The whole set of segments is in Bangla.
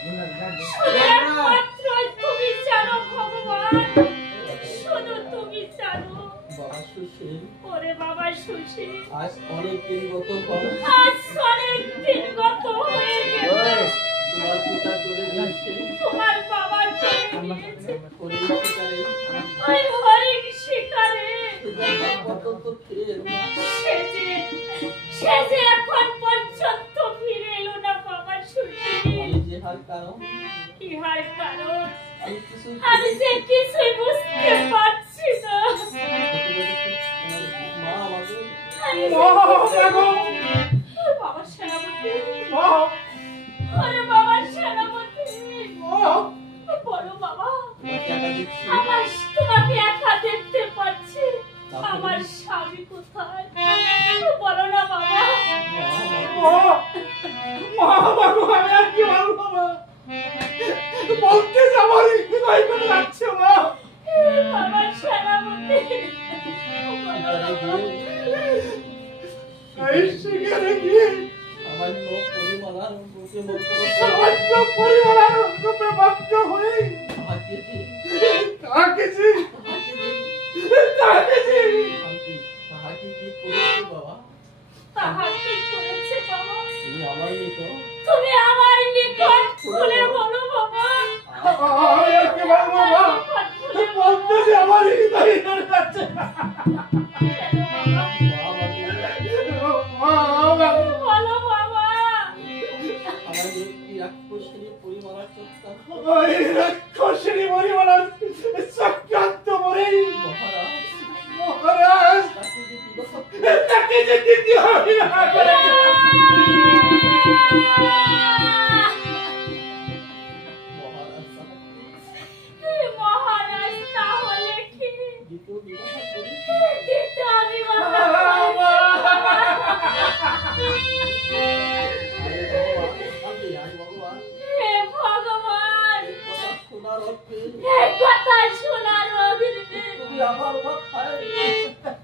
শুধু একমাত্র তুমি জানো ভগবান, শুধু তুমি জানো। বাবা সুশীল, ওরে বাবা সুশীল, আজ অনেক দিন গত হয়ে গেছে। তোমার পিতা চলে গেছে, তোমার বাবা চলে গিয়েছে হরিণ শিকারে। ওই হরিণ শিকারে। কত তো ফিরে এলো না। সে যে এখন পর্যন্ত ফিরে এলো না বাবা সুশীল। আমি যে হার কারণ, ইহার কারণ আমি আমি যে কিছুই বুঝতে পারছি না। মা আমাকে বাবা সেনাপতি, ওরে বাবা সেনাপতি, বলো বাবা, আমার তোমাকে একা দেখতে পাচ্ছি, আমার স্বামী কোথায়? বলো না বাবা। আমি আর কি বলবো মা, বলতে যাবারই হৃদয় করে লাগছে মা। বাবা সেনাপতি, এই শিকারে গিয়ে সামান্য পরিমাণার রূপে মাত্র হয়ে তাকেছি। তাহাকে কি করেছে বাবা? তাহা কি করেছে বাবা? তুমি আমার নিকট তুমি আমার নিকট খুলে বলো বাবা। আমি আর কি বলবো মা, বলতে যে আমার হৃদয় করে যাচ্ছে বলো বাবা। আমার একটি রাক্ষসী পরিমাণার চক্রান্ত, ওই রাক্ষসী পরিমাণার চক্রান্ত মরেই মহারাজ তাকে যে দ্বিতীয় বিবাহ করেছে। মহারাজ তাহলে কি দ্বিতীয় বিবাহ করে দ্বিতীয় বিবাহ? ভগবান, হে ভগবান, শোনার অর্থে এই কথা শোনার অভিনয়ে তুমি আমার মাথায়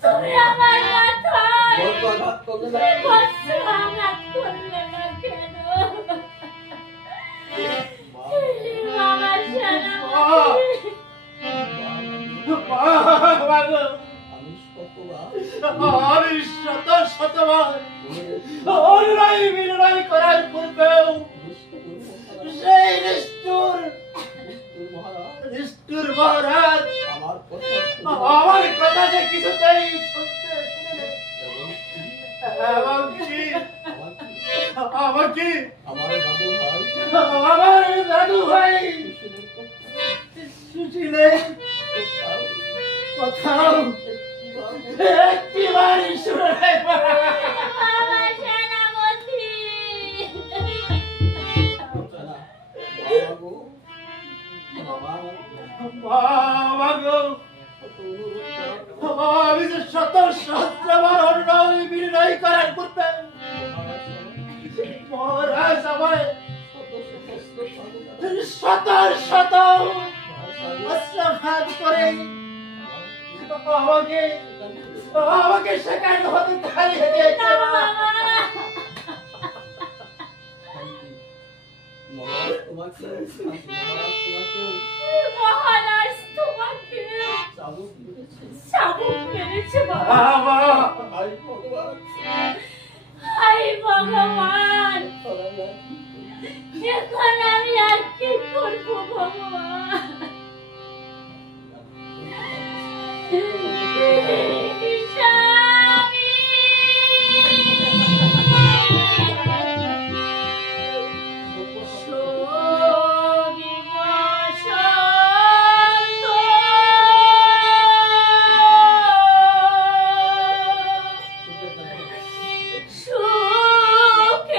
তুমি আমার মাথায় বজ্রাঘাত করলে না। বজ্রাঘাত করলে না কেন? বাবা সেনাপতি, আমি শতবার আমি শতবার অন্যায় বিনয় করার পূর্বেও সেই নিষ্ঠুর মহারাজ আমার কথা যে কিছুতেই শুনতে শুনে আমাকে আমার দাদু ভাই আমার দাদু ভাই সুশীলের কোথাও একটিবার শুনে নাই। বাবা সেনাপতি, বাবা গো, আমি যে শত সহস্রবার অন্যায় বিনয় করার পূর্বে মহারাজ আমায় শত শত অস্ত্রাঘাত করে আমাকে সেখানে হতে দাঁড়িয়ে দিয়েছে। মহারাজ তোমাকে চাবুক মেরেছে বাবা। হায় ভগবান, এখন আমি আর কি করবো ভগবান? স্বামী, সখী বসন্ত, সুখে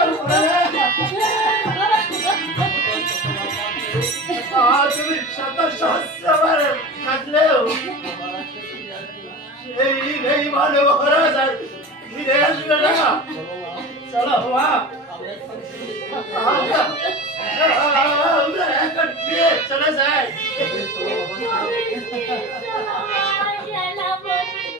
পারবো না তুমি শত সহস্রবার কাটলেও এই ভালো মহারাজ আর ফিরে আসবে না চলো মা